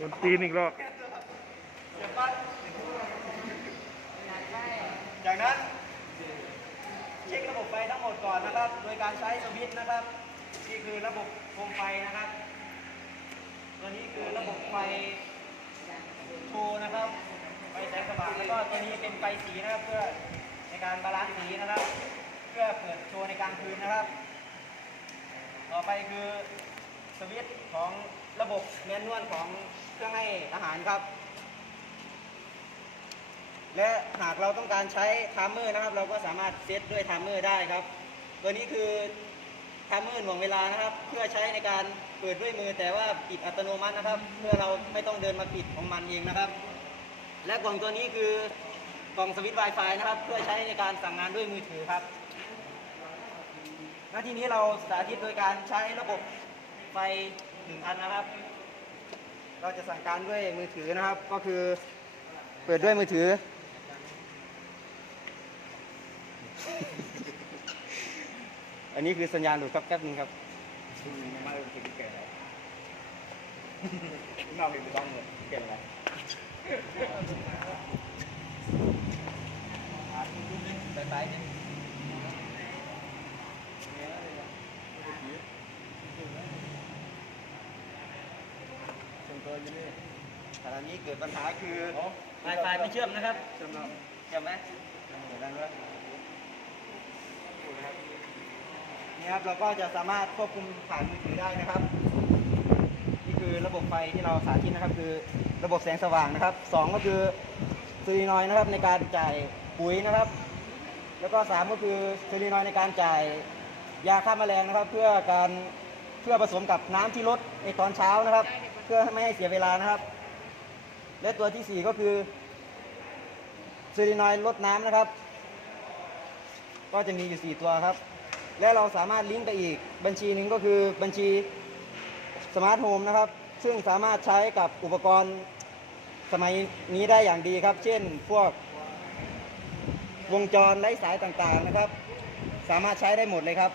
โดนตีนอีกรอบจากนั้นเช็คระบบไฟทั้งหมดก่อนนะครับ โดยการใช้สวิตช์นะครับนี่คือระบบโคมไฟนะครับ ตัวนี้คือระบบไฟโชว์นะครับ ไฟแสงสว่างแล้วก็ตัวนี้เป็นไฟสีนะครับเพื่อในการบาลานซ์สีนะครับ เพื่อเปิดโชว์ในกลางคืนนะครับ ต่อไปคือสวิตช์ของ บบแมนนวลของเครื่องให้อาหารครับ และหากเราต้องการใช้ไทม์เมอร์นะครับ เราก็สามารถเซตด้วยไทม์เมอร์ได้ครับ ตัวนี้คือไทม์เมอร์หน่วงเวลานะครับ เพื่อใช้ในการเปิดด้วยมือแต่ว่าปิดอัตโนมัตินะครับ เพื่อเราไม่ต้องเดินมาปิดของมันเองนะครับ และกล่องตัวนี้คือกล่องสวิตช์ Wi-Fi นะครับ เพื่อใช้ในการสั่งงานด้วยมือถือครับ หน้าที่นี้เราสาธิตโดยการใช้ระบบ ไฟหนึ่งอันนะครับ เราจะสั่งการด้วยมือถือนะครับ ก็คือเปิดด้วยมือถือ อันนี้คือสัญญาณหลุดครับแป๊บนึงครับมาเลยถึงเกิดอะไรนอกจากต้องเลยเกิดอะไรไปไป เนี่ยส่วนตัวอยู่นี่ขณะนี้เกิดปัญหาคือ Wi-Fi ไม่เชื่อมนะครับเชื่อมแล้วเชื่อมไหมเดี๋ยวนั้นด้วยนี่ครับเราก็จะสามารถควบคุมผ่านมือถือได้นะครับ นี่คือระบบไฟที่เราสาธิตนะครับ คือระบบแสงสว่างนะครับสองก็คือซูรินอยด์นะครับในการจ่ายปุ๋ยนะครับ แล้วก็สามก็คือซูรินอยด์ในการจ่ายยาฆ่าแมลงนะครับ เพื่อการ เพื่อผสมกับน้ำที่ลดในตอนเช้านะครับ เพื่อไม่ให้เสียเวลานะครับ และตัวที่สี่ก็คือซูรินอยด์ลดน้ำนะครับ ก็จะมีอยู่ 4 ตัวครับ และเราสามารถลิงก์ไปอีกบัญชีหนึ่งก็คือบัญชีสมาร์ทโฮมนะครับ ซึ่งสามารถใช้กับอุปกรณ์สมัยนี้ได้อย่างดีครับ เช่นพวกวงจรไร้สายต่างๆนะครับ สามารถใช้ได้หมดเลยครับ